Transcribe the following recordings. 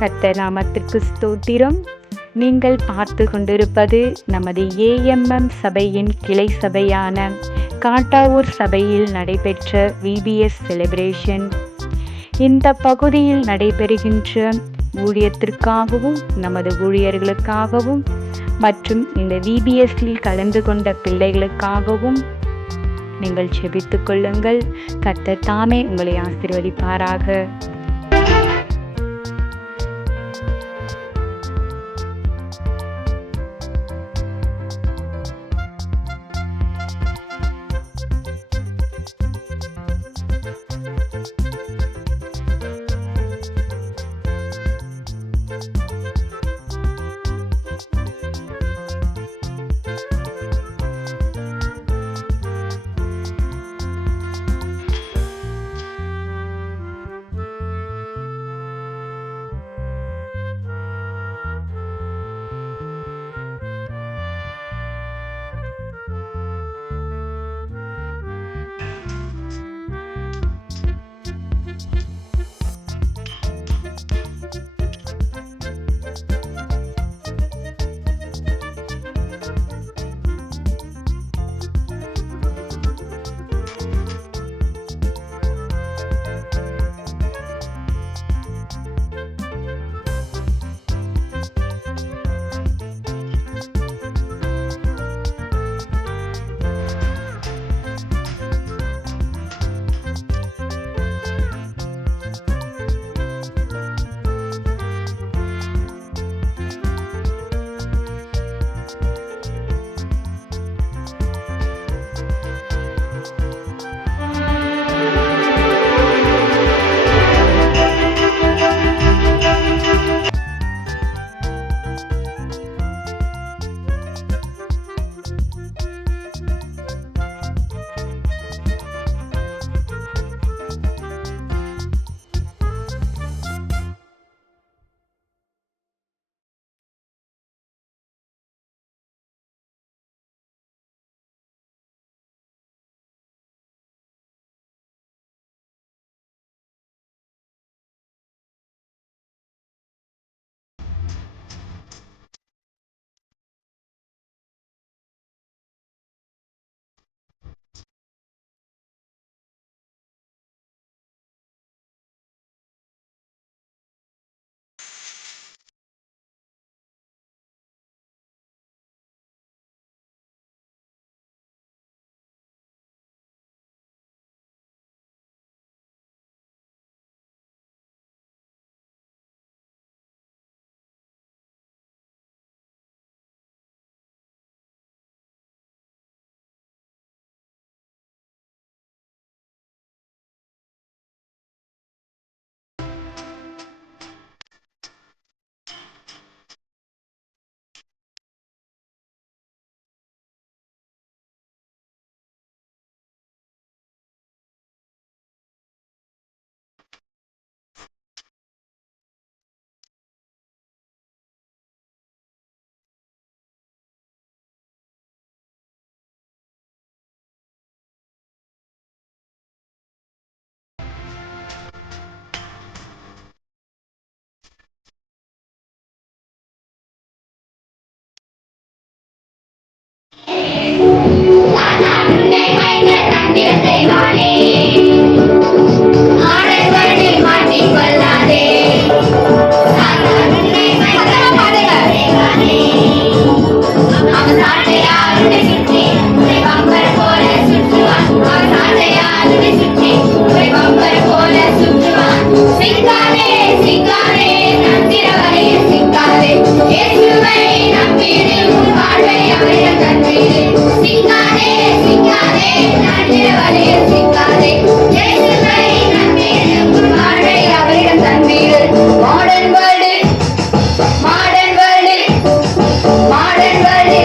கர்த்தர் நாமத்திற்கு ஸ்தோத்திரம். நீங்கள் பார்த்து கொண்டிருப்பது நமது ஏஎம்எம் சபையின் கிளை சபையான காட்டாவூர் சபையில் நடைபெற்ற விபிஎஸ் செலிப்ரேஷன். இந்த பகுதியில் நடைபெறுகின்ற ஊழியத்திற்காகவும் நமது ஊழியர்களுக்காகவும் மற்றும் இந்த விபிஎஸ்ஸில் கலந்து கொண்ட பிள்ளைகளுக்காகவும் நீங்கள் ஜெபித்துக் கொள்ளுங்கள். கர்த்தர் தாமே உங்களை ஆசீர்வதிப்பாராக.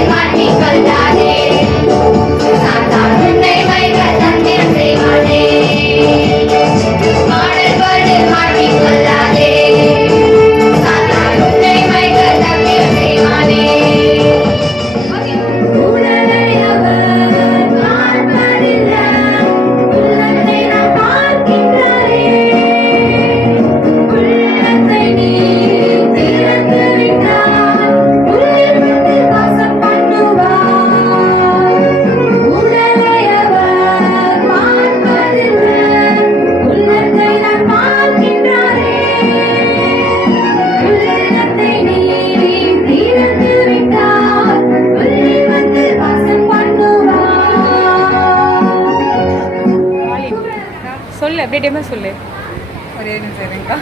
மாட்டிக்கொள்ளாதே அப்படியே சொல்லு. ஒரே நிமிஷம் இருங்கக்கா.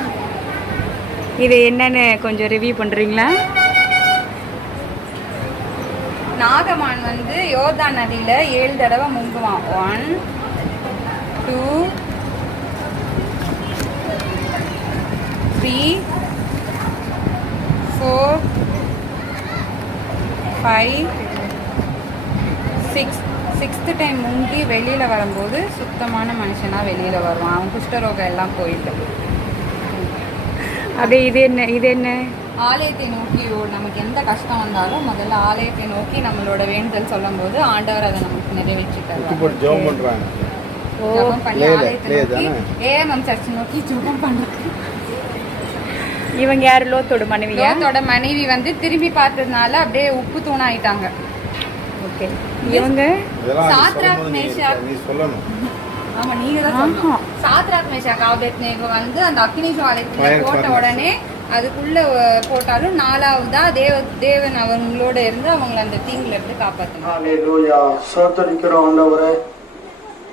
இது என்னன்னு கொஞ்சம் ரிவ்யூ பண்ணுறீங்களா? நாகமான் வந்து யோர்தா நதியில் 7 தடவை முங்குவான். 1 2 3 4 5 6 6th டைம் முங்கி வெளியில் வரும்போது சுத்தமான மனுஷனாக வெளியில் வருவான். அவன் குஷ்டரோகம் எல்லாம் போயிட்டு. அப்படியே இது என்ன ஆலயத்தை நோக்கி நமக்கு எந்த கஷ்டம் வந்தாலும் முதல்ல ஆலயத்தை நோக்கி நம்மளோட வேண்டுதல் சொல்லும் போது ஆண்டவர் அதை நமக்கு நிறைவேற்றி தருவார். ஏஎம்எம் சர்ச் நோக்கி ஜெபம் பண்றாங்க. இவங்க யாரு? லோத்தோட மனைவியா? லோத்தோட மனைவி வந்து திரும்பி பார்த்ததுனால அப்படியே உப்பு தூணாயிட்டாங்க. ஓகே. இவங்க சாத்ராக் மேஷாக். நீ சொல்லணும். ஆமா, நீங்க தான் சொல்லணும். சாத்ராக் மேஷாக் ஆபேத்நேகோ வந்து அந்த அக்னி ஜுவாலைக்குள்ள போட்ட உடனே அதுக்குள்ள போட்டாலும் 4வதா தேவன் அவங்களோட இருந்து அவங்களை அந்த தீங்குல இருந்து காப்பாத்தினார். ஹல்லேலூயா. சோத்தரிக்கிறோம் ஆண்டவரே.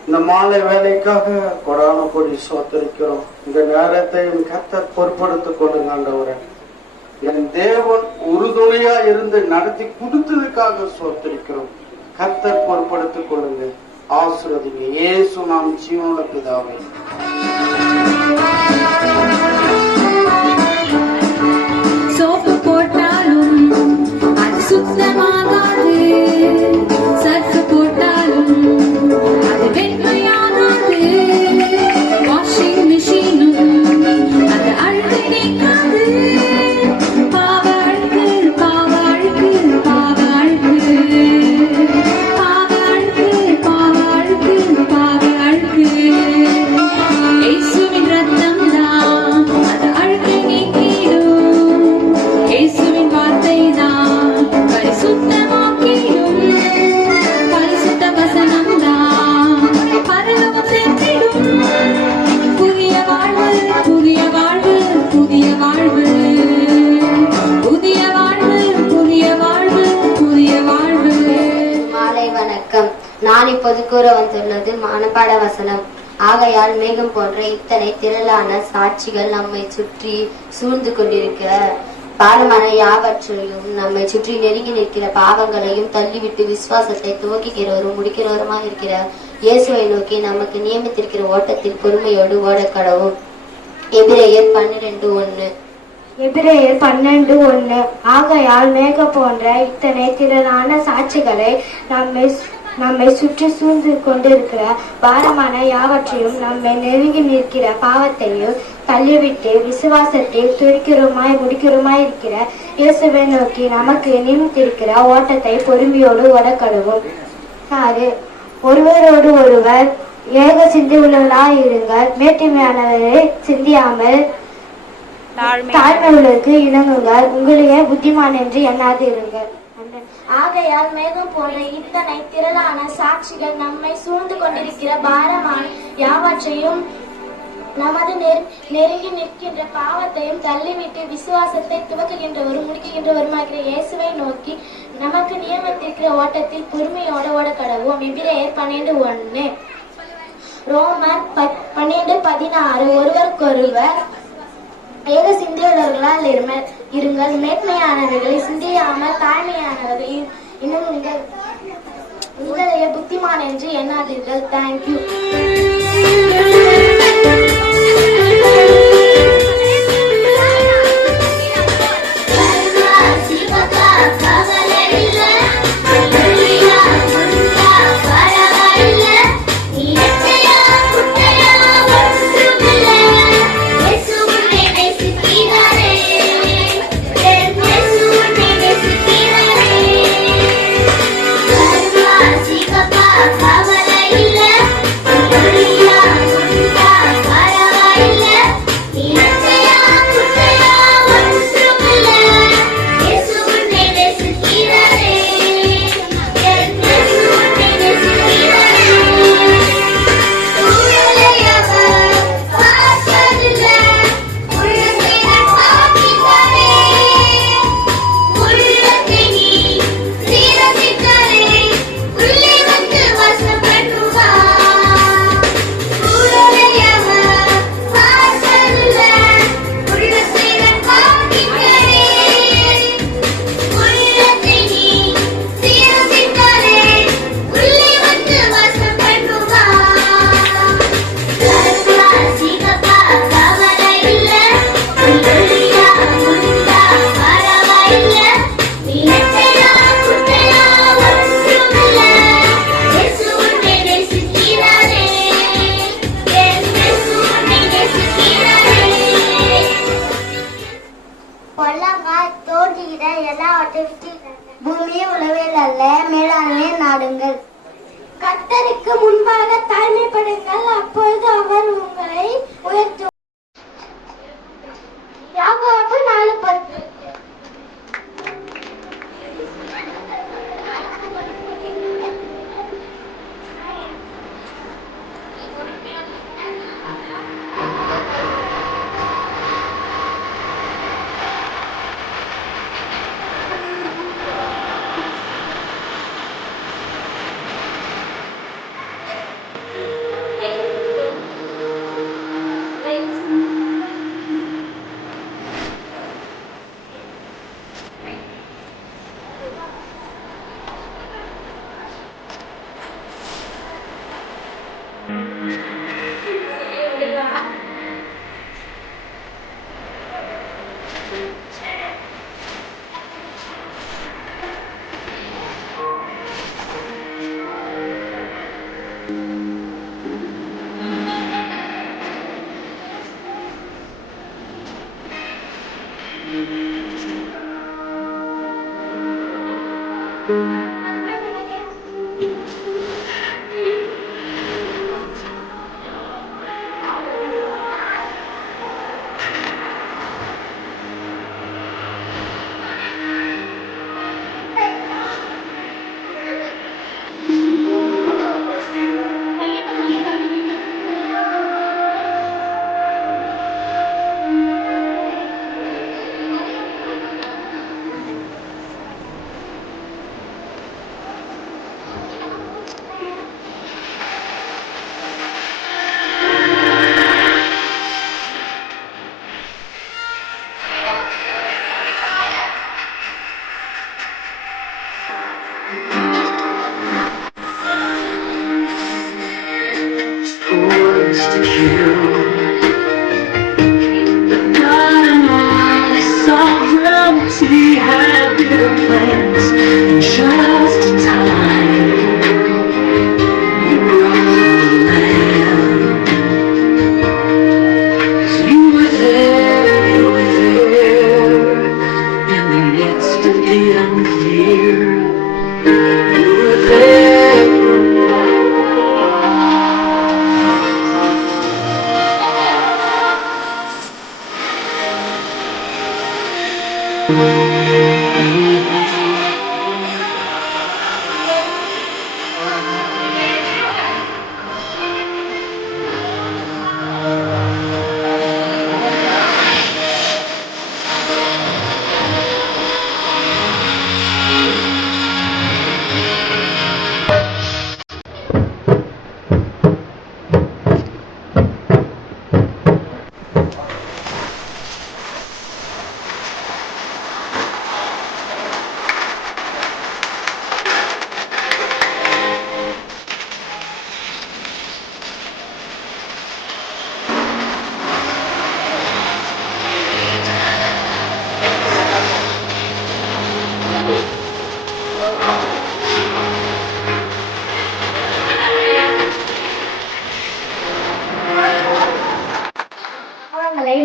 இந்த மாலை வேலைக்காக கொடான கொடி சோத்தரிக்கிறோம். இந்த நேரத்தை கர்த்தர் பொறுப்படுத்திக் கொள்ளுங்க ஆண்டவரே. என் தேவன் உறுதுணையா இருந்து நடத்தி கொடுத்ததுக்காக சோத்தரிக்கிறோம். கர்த்தர் பொறுப்படுத்திக் கொள்ளுங்க. ஆசீர்வதிங்க. இயேசு நாம் ஜீவனுள்ள பிதாவே. சோப்பு போட்டாலும் அது சுத்தமாகாது, சர்ஃப் போட்டாலும் அது வெண்மையாகாது, வாஷிங் மிஷினும் அது அழுக்கு நீக்காது. பாவ அழுக்கு பாவ அழுக்கு பாவ அழுக்கு பாவ அழுக்கு பாவ அழுக்கு பாவ அழுக்கு. இயேசுவின் ரத்தம் தான் அது அழுக்கை நீக்கிடும். இயேசுவின் வார்த்தை தான் பரிசுத்தமாக்கிடும். பரிசுத்த வசனம் தான் பரலோகம் சேர்த்திடும். புதிய வாழ்வு புதிய வாழ்வு புதிய வாழ்வு புதிய வாழ்வு புதிய வாழ்வு புதிய வாழ்வு. மாலை வணக்கம். நான் இப்போது கூற வந்துள்ளது மனப்பாட வசனம். ஆகையால் மேகம் போன்ற இத்தனை திரளான சாட்சிகள் நம்மை சுற்றி சூழ்ந்து கொண்டிருக்கிற பாரமான யாவற்றையும் நம்மை சுற்றி நெருங்கி நிற்கிற பாவங்களையும் தள்ளிவிட்டு விசுவாசத்தை துவக்குகிறவரும் முடிக்கிறவருமாக இருக்கிற இயேசுவை நோக்கி நமக்கு நியமித்திருக்கிற ஓட்டத்தில் பொறுமையோடு ஓடக்கடவும். எபிரேயர் 12:1. எபிரேயர் 12:1. ஆகையால் மேகம் போன்ற இத்தனை திரளான சாட்சிகளை நம்மை சுற்றி சூழ்ந்து கொண்டிருக்கிற பாரமான யாவற்றையும் நம்மை நெருங்கி நிற்கிற பாவத்தையும் தள்ளிவிட்டு விசுவாசத்தில் துடிக்கிறோமாய் முடிக்கிறோமாய் இருக்கிற இயேசுவை நோக்கி நமக்கு நியமித்திருக்கிற ஓட்டத்தை பொறுமையோடு ஓடக்கடவும். 6. ஒருவரோடு ஒருவர் ஏக சிந்தை உள்ளவர்களாய் இருங்கள். மேட்டுமையானவரை சிந்தியாமல் தாழ்மை உள்ளவருக்கு இணங்குங்கள். உங்களையே புத்திமான் என்று எண்ணாது இருங்கள். ஆகையால் மேகம் போன்ற இத்தனை திரளான சாட்சிகள் நம்மை சூழ்ந்து கொண்டிருக்கிற பாரமான யாவற்றையும் நமது நெருங்கி நிற்கின்ற பாவத்தையும் தள்ளிவிட்டு விசுவாசத்தை துவக்குகின்றவரும் முடிக்குகின்றவருமாகிற இயேசுவை நோக்கி நமக்கு நியமித்திருக்கிற ஓட்டத்தில் பொறுமையோடு ஓடக்கடவும். எபிரேயர் 12:1. ரோமர் 12:16. ஒருவருக்கொருவர் ஏக சிந்தையுள்ளவர்களால் இருங்கள். மேன்மையானவர்களை சிந்தையாமல் தாழ்மையானவர்கள் இன்னும் உங்களையே புத்திமான் என்று எண்ணாதீர்கள். தேங்க்யூ. கவலை இல்ல பொல்லாங்காய் தோன்றுகிற எல்லாவற்றை விட்டு பூமியை உழவில் அல்ல மேலாண்மை நாடுங்கள். கர்த்தருக்கு முன்பாக தாழ்மைப்படுங்கள், அப்பொழுது அவர் உங்களை உயர்த்துவார். யாக்கோபு 4:10.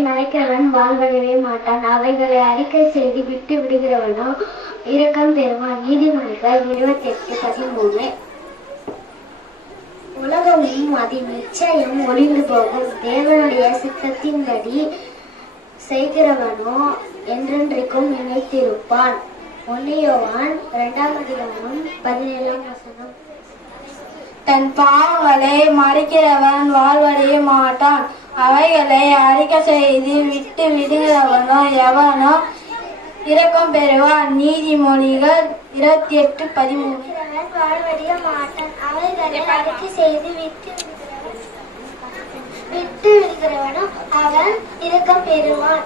மறைக்கிறவன் வாழ்வடையவே மாட்டான், அவைகளை அறிக்கை செய்து விட்டு விடுகிறவனோ இரக்கம் பெறுவான். நீதிமொழிகள் 28:13. உலகமும் அதன் நிச்சயம் ஒளிந்து போகும், தேவனுடைய சித்தத்தின்படி செய்கிறவனோ என்றென்றைக்கும் நினைத்திருப்பான். 1 யோவான் 2:17. தன் பாவங்களை மறைக்கிறவன் வாழ்வடைய மாட்டான், அவைகளை அறிக்கை செய்து விட்டு விடுகிறவனோ எவனோ இரக்கம் பெறுவான். நீதிமொழிகள் 28:13. வாழ்வடைய மாட்டான், அவைகளை அறிக்கை செய்து விட்டு விடுகிறவனோ அவன் இரக்கம் பெறுவான்.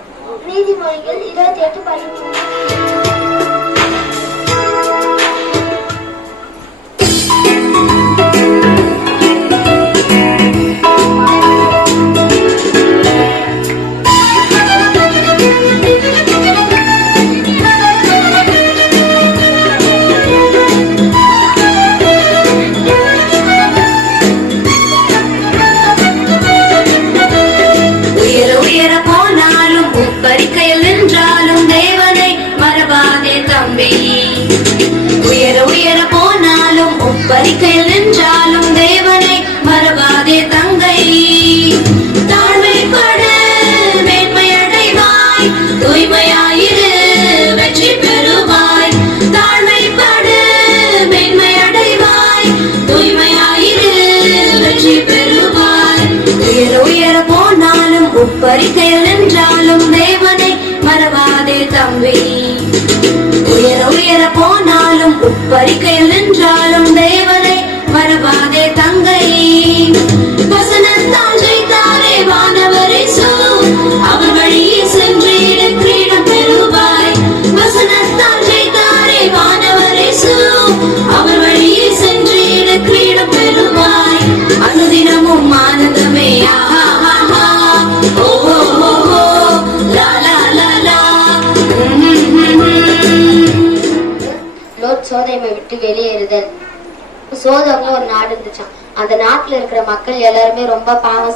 நீதிமொழிகள் 28:13. உயர போனாலும் உப்பரிக்கையில் நின்றாலும் தேவனை மறவாதே தம்பி. உயர உயர போனாலும் ஒப்பரிக்கையில் நின்றாலும் தேவனை மறவாதே தங்கை. தாழ்மைப்படு மேன்மை அடைவாய், தூய்மையாயிரு வெற்றி பெறுவாய். தாழ்மைப்படு மேன்மை அடைவாய், தூய்மையாயிரு வெற்றி பெறுவாய். உயர உயர போனாலும் ஒப்பரிக்கையில் நின்றாலும் தேவனை மறவாதே தம்பி. உயர உயர போனாலும் உப்பரிக்கையில் நின்றாலும் தேவனை மறவாதே தங்கை. வசனத்தால் ஜெயித்தாரே வானவரை அவர் வழியே சென்று கிரீடம் பெறுவாய். வசனத்தால் ஜெயித்தாரே வானவரை அவர் வழியே சென்று கிரீடம் பெறுவாய். அனுதினமும் ஆனந்தமே ஆஹா ஆஹா ஓஹோ ஓஹோ லா லா லா லா. லோத் சோதோமை விட்டு வெளியேறுதல். சோதோம்னு ஒரு நாடு இருந்துச்சாம். அந்த நாட்டுல இருக்கிற மக்கள் எல்லாருமே ரொம்ப பாவம்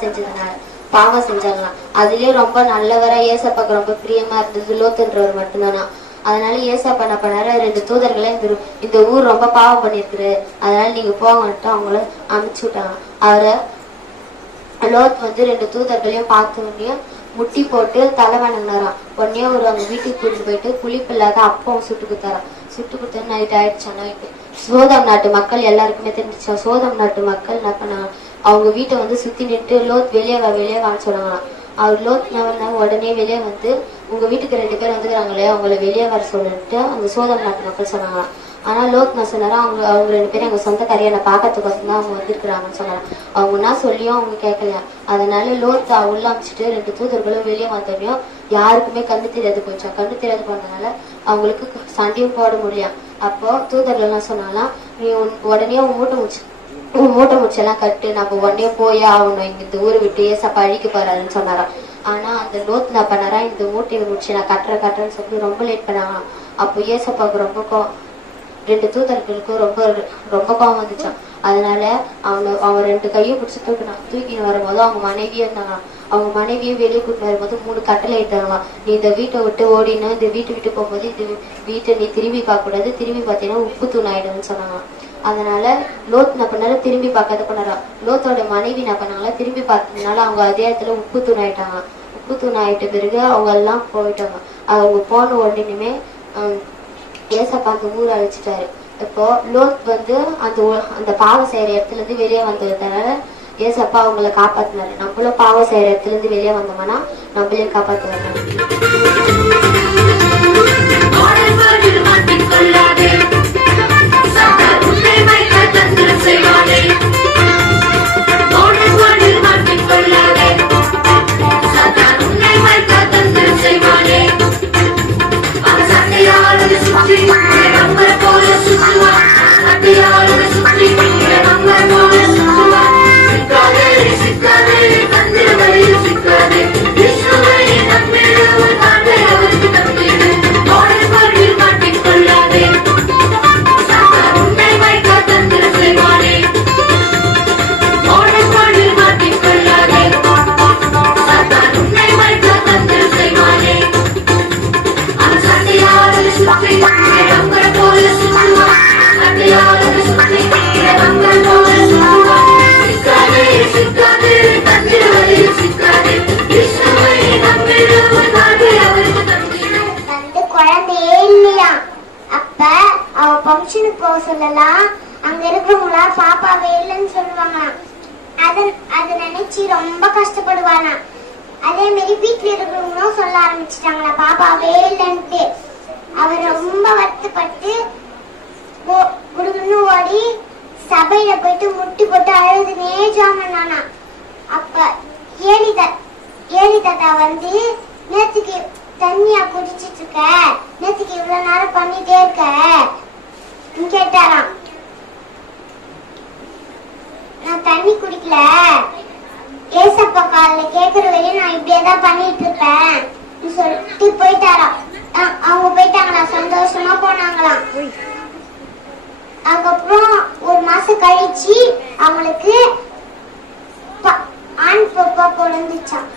செஞ்சாங்களாம். அதுலயும் ரொம்ப நல்லவரா ஏசப்பாக்கு ரொம்ப பிரியமா இருந்தது லோத்துன்றவர் மட்டும்தானா. அதனால ஏசப்பா என்ன பண்ணாரு, 2 தூதர்களை இந்த ஊர் ரொம்ப பாவம் பண்ணிருக்கு, அதனால நீங்க போங்கன்ட்டு அவங்கள அனுப்பிச்சு விட்டாங்க. அவரை லோத் 2 தூதர்களையும் பார்த்த உடனே முட்டி போட்டு தலை வணங்கினாராம். உடனே அவங்க வீட்டுக்கு கூட்டிட்டு போயிட்டு புளிப்பில்லாத அப்பம் சுட்டு கொடுத்தாராம். சுட்டு கொடுத்தா நைட் ஆயிடுச்சா. நைட்டு சோதம் நாட்டு மக்கள் எல்லாருக்குமே தெரிஞ்சிச்சா. சோதம் நாட்டு மக்கள் என்ன பண்ணாங்க, அவங்க வீட்டை சுத்தி நின்று லோத் வெளியே வான்னு சொன்னாங்களாம். அவர் லோத் உடனே வெளியே உங்க வீட்டுக்கு 2 பேர் வந்துக்கிறாங்களே அவங்கள வெளியே வர சொல்லிட்டு அந்த சோதம் நாட்டு மக்கள் சொன்னாங்களாம். ஆனா லோத் நான் சொன்னாரா, அவங்க 2 பேரும் எங்க சொந்தக்காரியை என்னை பார்க்கறதுக்கோசம் தான் அவங்க வந்திருக்கிறாங்கன்னு சொன்னாங்க. அவங்க என்ன சொல்லியும் அவங்க கேட்கலையா. அதனால லோத் உள்ள அமைச்சிட்டு 2 தூதர்களும் வெளியே வந்தோடனையும் யாருக்குமே கண்ணு தெரியாது போச்சான். கண்ணு தெரியாது போனதுனால அவங்களுக்கு சண்டையும் போட முடியும். அப்போ தூதர்கள் எல்லாம் சொன்னாலாம், நீ உடனே உன் மூட்டை முடிச்செல்லாம் கட்டு, நம்ம உடனே போயே ஆகணும், இந்த ஊரை விட்டு ஏசப்பா அழிக்க போறாருன்னு சொன்னாராம். ஆனா அந்த லோத் என்ன பண்ணாரா, இந்த மூட்டையை முடிச்சு நான் கட்டுறேன்னு சொல்லி ரொம்ப லேட் பண்ணாங்களாம். அப்போ ஏசப்பாவுக்கு ரொம்ப 2 தூதர்களுக்கும் ரொம்ப கோவம் வந்துச்சான். அதனால அவன் 2 கையும் பிடிச்சி தூக்கின்னு வரும்போது அவங்க மனைவியும் இருந்தாங்களாம். அவங்க மனைவியும் வெளியே கூட்டிட்டு வரும்போது 3 கட்டளை இட்டாங்களாம். நீ இந்த வீட்டை விட்டு ஓடினா, இந்த வீட்டை விட்டு போகும்போது இந்த வீட்டை நீ திரும்பி பார்க்க கூடாது, திரும்பி பார்த்தீங்கன்னா உப்பு தூண் ஆயிடும்னு சொன்னாங்களாம். அதனால லோத் என்ன பண்ணாரு, திரும்பி பார்க்காத பண்ணாரா. லோத்தோட மனைவி என்ன பண்ணாங்களா, திரும்பி பார்த்ததுனால அவங்க அதே இடத்துல உப்பு தூண் ஆயிட்டாங்க. உப்பு தூண் ஆயிட்ட பிறகு அவங்க எல்லாம் போயிட்டாங்க. அவங்க போன உடனேயுமே ஏசப்பா அந்த ஊரை அழிச்சிட்டாரு. இப்போ லோத் அந்த பாவம் செய்யற இடத்துல இருந்து வெளியே வந்ததுனால ஏசப்பா அவங்கள காப்பாத்தினாரு. நம்மளும் பாவம் செய்யற இடத்துல இருந்து வெளியே வந்தோம்னா நம்மளையும் காப்பாத்துவாங்க. ஃபங்க்ஷனுக்கு போக சொல்லலாம். அங்க இருக்கிறவங்களா பாப்பாவே இல்லைன்னு சொல்லுவாங்களாம். அதை நினைச்சு ரொம்ப கஷ்டப்படுவானா. அதே மாதிரி வீட்டுல இருக்கிறவங்களும் சொல்ல ஆரம்பிச்சுட்டாங்களா பாப்பாவே இல்லைன்ட்டு. அவர் ரொம்ப வருத்தப்பட்டு குடுகுன்னு ஓடி சபையில போயிட்டு முட்டி போட்டு அழுதுனே ஜாமனானா. அப்ப ஏலி தாத்தா நேத்துக்கு தண்ணியா குடிச்சிட்டு இருக்க, நேத்துக்கு இவ்வளவு நேரம் பண்ணிட்டே இருக்க கேட்டாராம். நான் தண்ணி குடிக்கல, ஏசப்பா காலைல கேக்குற வரையும் நான் இப்படியேதான் பண்ணிட்டு இருப்பேன் சொல்லிட்டு போயிட்டாராம். அவங்க போயிட்டாங்களா, சந்தோஷமா போனாங்களாம். அதுக்கப்புறம் 1 மாசம் கழிச்சு அவங்களுக்கு ஆண் பொறுப்பா பிறந்துச்சான்.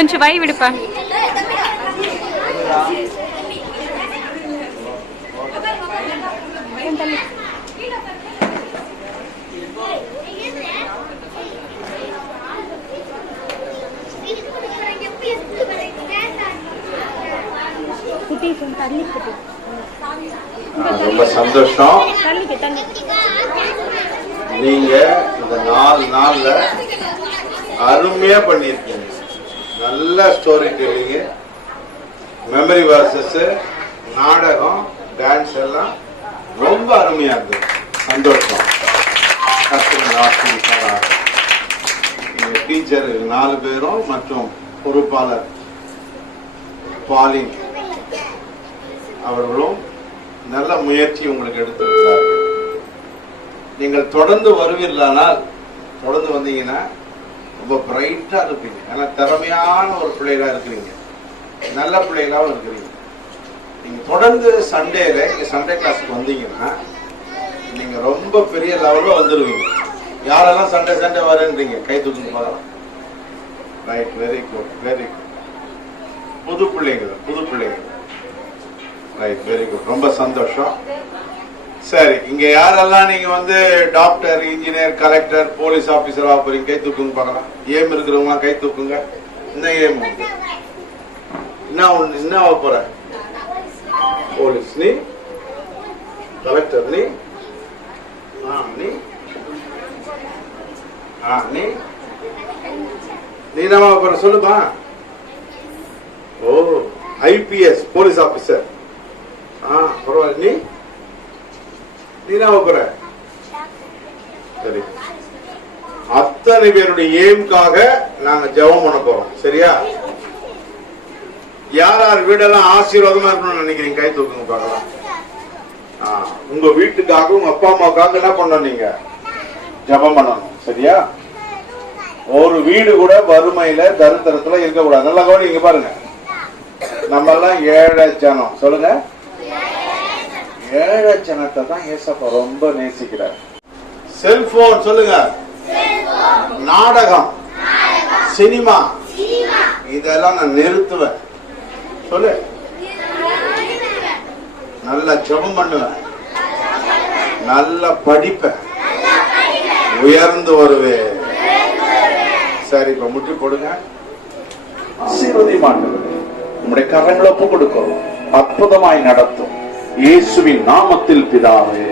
கொஞ்சம் வை விடுப்பா. ரொம்ப சந்தோஷம். நீங்க இந்த 4 நாள்ல அருமையா பண்ணிருக்கீங்க. நல்ல ஸ்டோரி டெல்லிங், மெமரி வர்சஸ், நாடகம், டான்ஸ் எல்லாம் ரொம்ப அருமையா இருந்தது. சந்தோஷம். டீச்சர் 4 பேரும் மற்றும் பொறுப்பாளர் பாலின் அவர்களும் நல்ல முயற்சி உங்களுக்கு எடுத்திருக்கிறார்கள். நீங்கள் தொடர்ந்து வருவீர்களானால், தொடர்ந்து வந்தீங்கன்னா ரொம்ப பிரைட்டா இருப்பீங்க. ஏன்னா திறமையான ஒரு பிள்ளைகளா இருக்கிறீங்க, நல்ல பிள்ளைகளாவும் இருக்கிறீங்க. நீங்க தொடர்ந்து சண்டேல இங்க சண்டே கிளாஸ்க்கு வந்தீங்கன்னா நீங்க ரொம்ப பெரிய லெவல்ல வந்துருவீங்க. யாரெல்லாம் சண்டே சண்டே வரேன்றீங்க கை தூக்கி பார்க்கலாம். Right, very good, very good. புது பிள்ளைங்க. Right, very good. ரொம்ப சந்தோஷம். சரி, இங்க யாரெல்லாம் நீங்க வந்து டாக்டர், இன்ஜினியர், கலெக்டர், போலீஸ் ஆபீசரா போறீங்க கை தூக்குங்க பார்க்கலாம். ஏம் இருக்கிறவங்க கை தூக்குங்க. என்ன ஏம்? என்ன ஆக போற? போலீஸ் நீ, கலெக்டர் நீ, நீ என்ன ஆக போற சொல்லுமா? ஓ, ஐபிஎஸ் போலீஸ் ஆபீசர். பரவாயில்ல. நீ என்ன ஆக போற? சரி, அத்தனை பேருடைய எய்ம்காக நாங்க ஜெபம் பண்ண போறோம். சரியா? யார் யார் வீடெல்லாம் ஆசீர்வாதமா இருக்கணும்னு நினைக்கிறீங்க கை தூக்குங்க பார்க்கலாம். உங்க வீட்டுக்காக, உங்க அப்பா அம்மாவுக்காக என்ன பண்ணணும்? நீங்க ஜெபம் பண்ணணும். சரியா? ஒரு வீடு கூட வறுமையில தரித்திரத்துல இருக்க கூடாது. நல்லா கவனிங்க பாருங்க. நம்ம எல்லாம் ஏழை ஜனம். சொல்லுங்க, ஏழை ஜனத்தை தான் ஏசப்பா ரொம்ப நேசிக்கிறார். செல்போன் சொல்லுங்க, நாடகம், சினிமா, இதெல்லாம் நான் நிறுத்துவேன். சொல்லு, நல்ல ஜெபம் பண்ணுவேன், நல்ல படிப்பேன், உயர்ந்து வருவேன். சரி, இப்ப முற்றி போடுங்க. ஆசீர்வதிமாண்டவரே, உம்முடைய கரங்களை ஒப்பு கொடுக்கிறோம். அற்புதமாய் நடத்தும் இயேசுவின் நாமத்தில் பிதாவே.